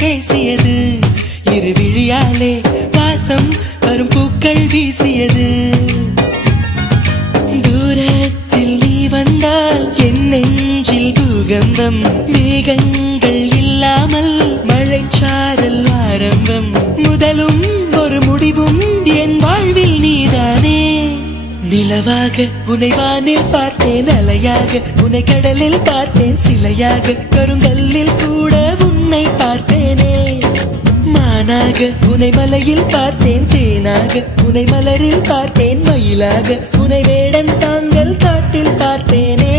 பேசியது, இரு விழியாலே வாசம் வரும் பூக்கள் வீசியது. தூரத்தில் நீ வந்தால் என் நெஞ்சில் பூகம்பம், மேகங்கள் இல்லாமல் மழைச்சாரல் ஆரம்பம். முதலும் ஒரு முடிவும் என் வாழ்வில் நீதானே. நிலவாக உன்னை வானில் பார்த்தேன், அலையாக உன்னை கடலில் பார்த்தேன், சிலையாக கருங்கல்லில் கூட உன்னை பார்த்தேனே. மானாக உன்னை மலையில் பார்த்தேன், தேனாக உன்னை மலரில் பார்த்தேன், மயிலாக உன்னை வேடன் தாங்கள் காட்டில் பார்த்தேனே.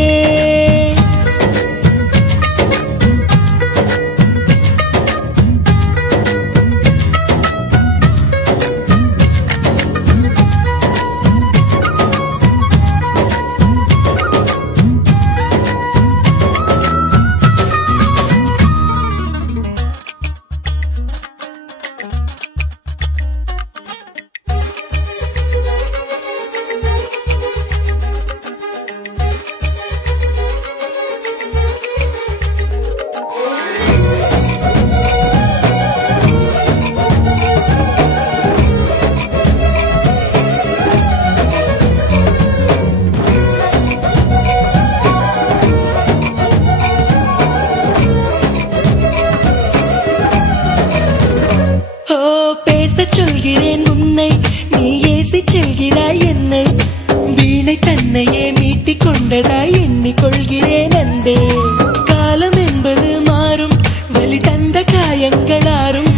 சொல்கிறேன் உன்னை, நீ ஏசி செல்கிறாய் என்னை, வீணை தன்னையே மீட்டிக் கொண்டதாய் எண்ணிக்கொள்கிறேன் அன்பே. காலம் என்பது மாறும், வலி தந்த காயங்களாரும்,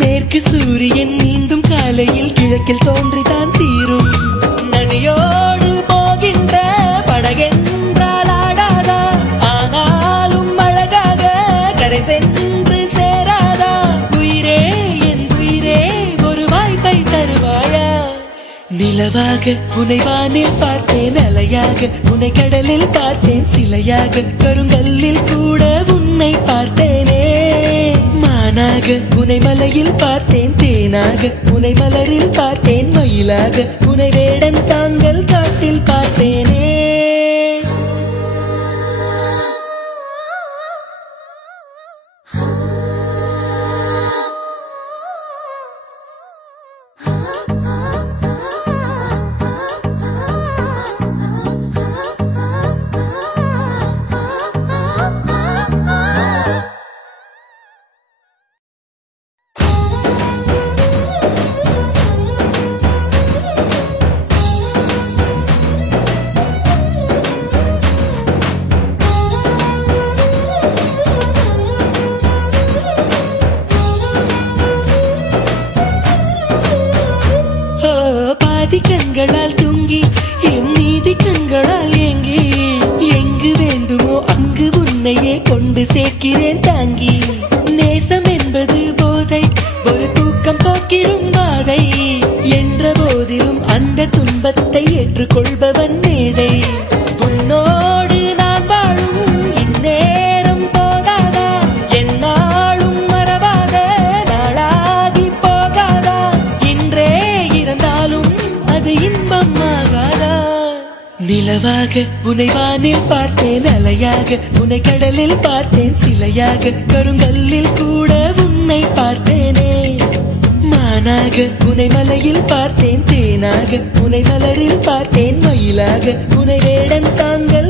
மேற்கு சூரியன் மீண்டும் காலையில் கிழக்கில் தோன்றிதான் தீரும். நதியோடு போகின்ற படகென்றால் ஆடாதா, ஆனாலும் அழகாக கரை சென்று சேராதா. உயிரே என் உயிரே ஒரு வாய்ப்பை தருவாயா. நிலவாக உன்னை வானில் பார்த்தேன், அலையாக உன்னை கடலில் பார்த்தேன், சிலையாக கருங்கல்லில் கூட உன்னை பார்த்தேனே. மானாக உன்னை மலையில் பார்த்தேன், தேனாக உன்னை மலரில் பார்த்தேன், மயிலாக உன்னை வேடன் தாங்கள் காட்டில் பார்த்தேனே. கண்களால் தூங்கி என் நீதி கண்களால் ஏங்கி, எங்கு வேண்டுமோ அங்கு உன்னையே கொண்டு சேர்க்கிறேன் தாங்கி. நேசம் என்பது போதை, ஒரு தூக்கம் போக்கிடும் பாதை, என்ற போதிலும் அந்த துன்பத்தை ஏற்றுக்கொள்பவன் மேதை. உன்னோடு நான் வாழும் இந்நேரம் போதாதா, என்னாலும் மறவாத நாளாகி போகாதா. இன்றே இருந்தாலும் அது இன்பம் ஆகாதா. நிலவாக உன்னை வானில் பார்த்தேன், அலையாக உன்னை கடலில் பார்த்தேன், சிலையாக கருங்கல்லில் கூட உன்னை பார்த்தேனே. மானாக உன்னை மலையில் பார்த்தேன், தேனாக உன்னை மலரில் பார்த்தேன், மயிலாக உன்னை வேடன் தாங்கள்